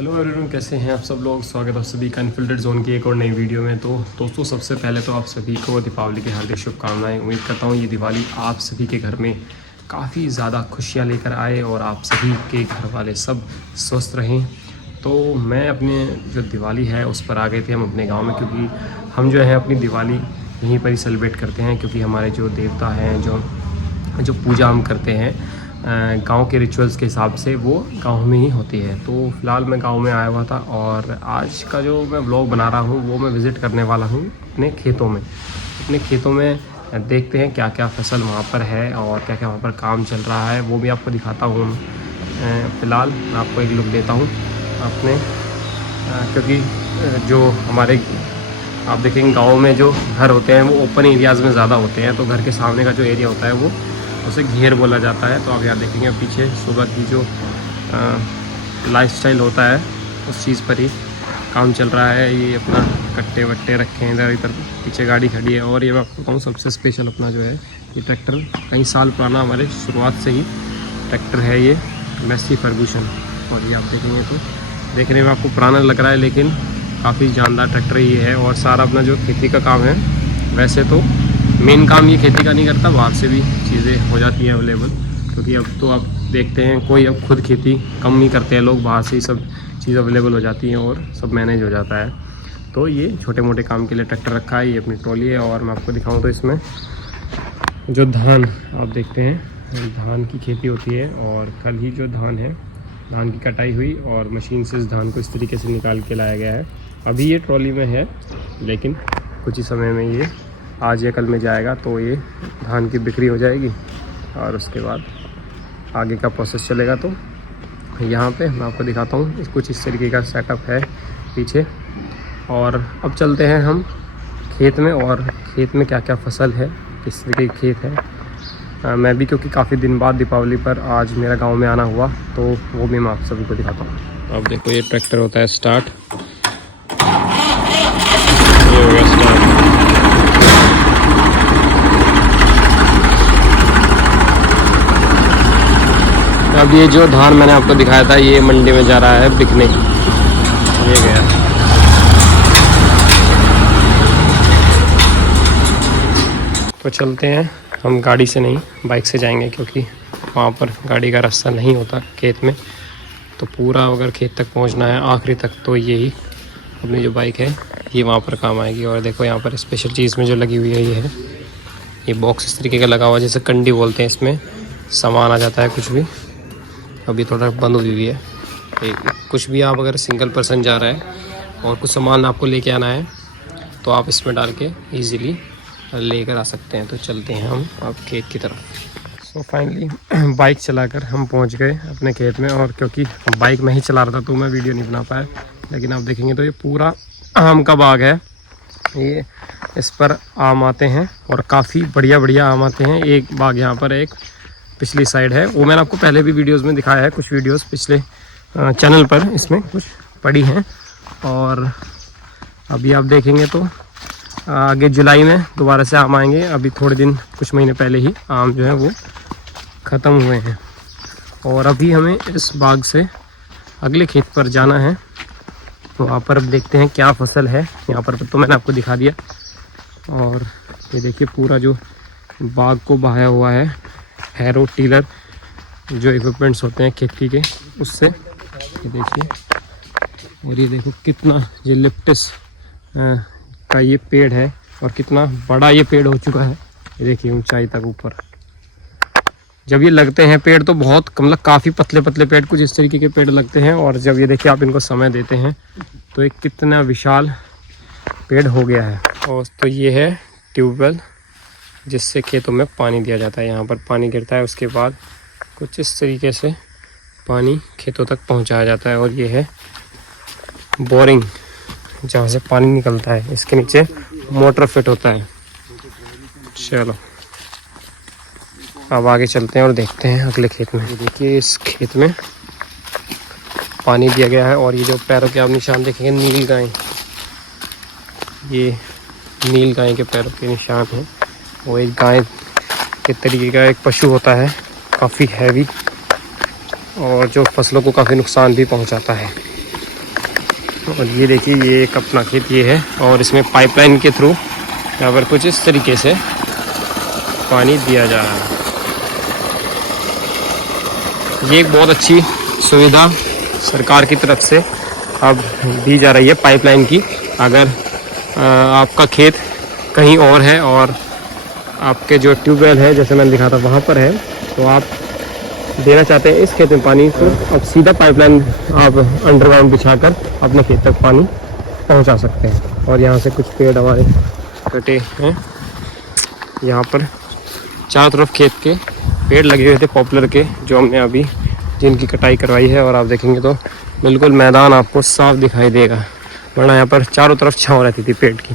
Hello everyone, कैसे हैं आप सब लोग। स्वागत है आप सभी का अनफिल्टर्ड जोन की एक और नई वीडियो में। तो दोस्तों, सबसे पहले तो आप सभी को दीपावली की हार्दिक शुभकामनाएं। उम्मीद करता हूँ ये दिवाली आप सभी के घर में काफ़ी ज़्यादा खुशियाँ लेकर आए और आप सभी के घर वाले सब स्वस्थ रहें। तो मैं अपने जो दिवाली है उस पर आ गए थे हम अपने गाँव में, क्योंकि हम जो है अपनी दिवाली यहीं पर ही सेलिब्रेट करते हैं। क्योंकि हमारे जो देवता हैं, जो पूजा हम करते हैं गांव के रिचुअल्स के हिसाब से, वो गांव में ही होती है। तो फ़िलहाल मैं गांव में आया हुआ था और आज का जो मैं व्लॉग बना रहा हूं वो मैं विज़िट करने वाला हूं अपने खेतों में। अपने खेतों में देखते हैं क्या क्या फसल वहां पर है और क्या क्या वहां पर काम चल रहा है, वो भी आपको दिखाता हूँ। फ़िलहाल मैं आपको एक लुक देता हूँ अपने, क्योंकि जो हमारे आप देखेंगे गाँव में जो घर होते हैं वो ओपन एरियाज़ में ज़्यादा होते हैं। तो घर के सामने का जो एरिया होता है वो उसे घेर बोला जाता है। तो आप यहाँ देखेंगे पीछे सुबह की जो लाइफस्टाइल होता है उस चीज़ पर ही काम चल रहा है। ये अपना कट्टे वट्टे रखे हैं इधर, पीछे गाड़ी खड़ी है। और ये मैं आपको कहूँ सबसे स्पेशल अपना जो है ये ट्रैक्टर, कई साल पुराना, हमारे शुरुआत से ही ट्रैक्टर है ये मैसी फर्गूसन। और ये आप देखेंगे तो देखने में आपको पुराना लग रहा है, लेकिन काफ़ी जानदार ट्रैक्टर ये है। और सारा अपना जो खेती का काम है, वैसे तो मेन काम ये खेती का नहीं करता, बाहर से भी चीज़ें हो जाती हैं अवेलेबल। क्योंकि अब तो आप देखते हैं कोई अब खुद खेती कम नहीं करते हैं लोग, बाहर से ही सब चीज़ अवेलेबल हो जाती हैं और सब मैनेज हो जाता है। तो ये छोटे मोटे काम के लिए ट्रैक्टर रखा है। ये अपनी ट्रॉली है। और मैं आपको दिखाऊं तो इसमें जो धान आप देखते हैं, धान की खेती होती है। और कल ही जो धान है, धान की कटाई हुई और मशीन से इस धान को इस तरीके से निकाल के लाया गया है। अभी ये ट्रॉली में है, लेकिन कुछ ही समय में ये आज या कल में जाएगा। तो ये धान की बिक्री हो जाएगी और उसके बाद आगे का प्रोसेस चलेगा। तो यहाँ पे मैं आपको दिखाता हूँ कुछ इस तरीके का सेटअप है पीछे। और अब चलते हैं हम खेत में, और खेत में क्या क्या फसल है, किस तरीके की खेत है। मैं भी क्योंकि काफ़ी दिन बाद दीपावली पर आज मेरा गाँव में आना हुआ, तो वो भी मैं आप सभी को दिखाता हूँ। अब देखो ये ट्रैक्टर होता है स्टार्ट, ये हो गया स्टार्ट। अब ये जो धान मैंने आपको दिखाया था ये मंडी में जा रहा है बिकने। ये गया। तो चलते हैं हम, गाड़ी से नहीं बाइक से जाएंगे, क्योंकि वहाँ पर गाड़ी का रास्ता नहीं होता खेत में। तो पूरा अगर खेत तक पहुँचना है आखिरी तक, तो यही अपनी जो बाइक है ये वहाँ पर काम आएगी। और देखो यहाँ पर स्पेशल चीज़ में जो लगी हुई है ये है, ये बॉक्स इस तरीके का लगा हुआ है, जैसे कंडी बोलते हैं। इसमें सामान आ जाता है कुछ भी। अभी थोड़ा बंद हुई हुई है। कुछ भी आप अगर सिंगल पर्सन जा रहा है और कुछ सामान आपको लेके आना है, तो आप इसमें डाल के इजीली लेकर आ सकते हैं। तो चलते हैं हम अब खेत की तरफ। सो फाइनली बाइक चलाकर हम पहुंच गए अपने खेत में। और क्योंकि बाइक में ही चला रहा था तो मैं वीडियो नहीं बना पाया, लेकिन आप देखेंगे तो ये पूरा आम का बाग है। ये इस पर आम आते हैं और काफ़ी बढ़िया बढ़िया आम आते हैं। एक बाग यहाँ पर एक पिछली साइड है, वो मैंने आपको पहले भी वीडियोस में दिखाया है। कुछ वीडियोस पिछले चैनल पर इसमें कुछ पड़ी हैं। और अभी आप देखेंगे तो आगे जुलाई में दोबारा से आम आएंगे। अभी थोड़े दिन, कुछ महीने पहले ही आम जो है वो ख़त्म हुए हैं। और अभी हमें इस बाग से अगले खेत पर जाना है। तो वहाँ पर अब देखते हैं क्या फसल है। यहाँ पर तो मैंने आपको दिखा दिया। और ये देखिए पूरा जो बाग को बहाया हुआ है हैरो टीलर, जो इक्विपमेंट्स होते हैं खेती के, उससे। ये देखिए, और ये देखो कितना ये लिप्टिस का ये पेड़ है और कितना बड़ा ये पेड़ हो चुका है। ये देखिए ऊंचाई तक ऊपर। जब ये लगते हैं पेड़ तो बहुत मतलब काफ़ी पतले पतले पेड़, कुछ इस तरीके के पेड़ लगते हैं। और जब ये देखिए आप इनको समय देते हैं तो एक कितना विशाल पेड़ हो गया है। और तो ये है ट्यूबवेल, जिससे खेतों में पानी दिया जाता है। यहाँ पर पानी गिरता है, उसके बाद कुछ इस तरीके से पानी खेतों तक पहुँचाया जाता है। और ये है बोरिंग, जहाँ से पानी निकलता है। इसके नीचे मोटर फिट होता है। चलो अब आगे चलते हैं और देखते हैं अगले खेत में। देखिए इस खेत में पानी दिया गया है। और ये जो पैरों के आप निशान देखेंगे, नील गाय, ये नील गाय के पैरों के निशान हैं। वो एक गाय के तरीके का एक पशु होता है, काफ़ी हैवी, और जो फसलों को काफ़ी नुकसान भी पहुंचाता है। और ये देखिए ये एक अपना खेत ये है और इसमें पाइपलाइन के थ्रू यहाँ पर कुछ इस तरीके से पानी दिया जा रहा है। ये एक बहुत अच्छी सुविधा सरकार की तरफ से अब दी जा रही है पाइपलाइन की। अगर आपका खेत कहीं और है और आपके जो ट्यूबवेल है जैसे मैंने दिखा था वहाँ पर है, तो आप देना चाहते हैं इस खेत में पानी, तो अब सीधा पाइपलाइन आप अंडरग्राउंड बिछाकर अपने खेत तक पानी पहुंचा सकते हैं। और यहाँ से कुछ पेड़ हमारे कटे हैं, यहाँ पर चारों तरफ खेत के पेड़ लगे हुए थे पॉपुलर के, जो हमने अभी जिनकी कटाई करवाई है। और आप देखेंगे तो बिल्कुल मैदान आपको साफ दिखाई देगा, वरना यहाँ पर चारों तरफ छाँव रहती थी पेड़ की।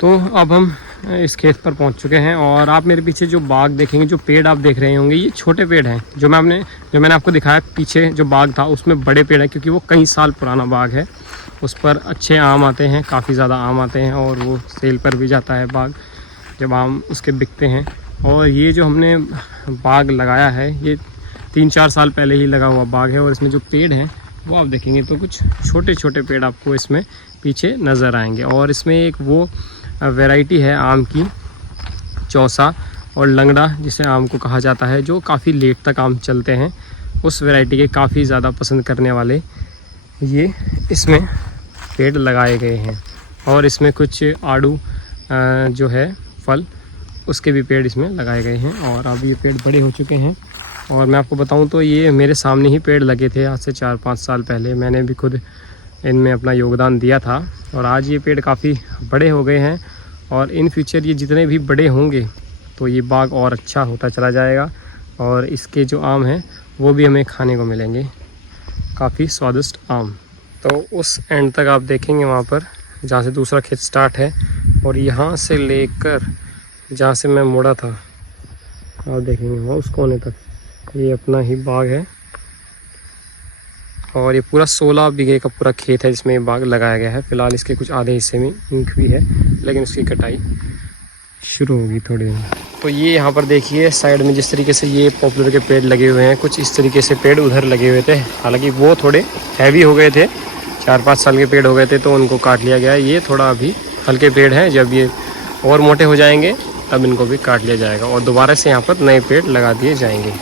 तो अब हम इस खेत पर पहुंच चुके हैं और आप मेरे पीछे जो बाग देखेंगे, जो पेड़ आप देख रहे होंगे, ये छोटे पेड़ हैं। जो मैंने आपको दिखाया पीछे जो बाग था उसमें बड़े पेड़ हैं, क्योंकि वो कई साल पुराना बाग है। उस पर अच्छे आम आते हैं, काफ़ी ज़्यादा आम आते हैं और वो सेल पर भी जाता है बाग जब आम उसके बिकते हैं। और ये जो हमने बाग लगाया है ये 3-4 साल पहले ही लगा हुआ बाग है। और इसमें जो पेड़ हैं वो आप देखेंगे तो कुछ छोटे छोटे पेड़ आपको इसमें पीछे नज़र आएंगे। और इसमें एक वो वैरायटी है आम की, चौसा और लंगड़ा जिसे आम को कहा जाता है, जो काफ़ी लेट तक आम चलते हैं। उस वैरायटी के काफ़ी ज़्यादा पसंद करने वाले ये इसमें पेड़ लगाए गए हैं। और इसमें कुछ आड़ू जो है फल, उसके भी पेड़ इसमें लगाए गए हैं। और अब ये पेड़ बड़े हो चुके हैं। और मैं आपको बताऊं तो ये मेरे सामने ही पेड़ लगे थे आज से 4-5 साल पहले। मैंने भी खुद इनमें अपना योगदान दिया था और आज ये पेड़ काफ़ी बड़े हो गए हैं। और इन फ्यूचर ये जितने भी बड़े होंगे तो ये बाग और अच्छा होता चला जाएगा और इसके जो आम हैं वो भी हमें खाने को मिलेंगे, काफ़ी स्वादिष्ट आम। तो उस एंड तक आप देखेंगे वहाँ पर जहाँ से दूसरा खेत स्टार्ट है, और यहाँ से लेकर जहाँ से मैं मुड़ा था आप देखेंगे वहाँ उस कोने तक ये अपना ही बाग है। और ये पूरा 16 बीघे का पूरा खेत है जिसमें ये बाग लगाया गया है। फ़िलहाल इसके कुछ आधे हिस्से में ईंख भी है, लेकिन उसकी कटाई शुरू होगी थोड़ी देर में। तो ये यहाँ पर देखिए साइड में जिस तरीके से ये पॉपुलर के पेड़ लगे हुए हैं, कुछ इस तरीके से पेड़ उधर लगे हुए थे। हालांकि वो थोड़े हैवी हो गए थे, 4-5 साल के पेड़ हो गए थे, तो उनको काट लिया गया। ये थोड़ा अभी हल्के पेड़ हैं, जब ये और मोटे हो जाएंगे तब इनको भी काट लिया जाएगा और दोबारा से यहाँ पर नए पेड़ लगा दिए जाएंगे।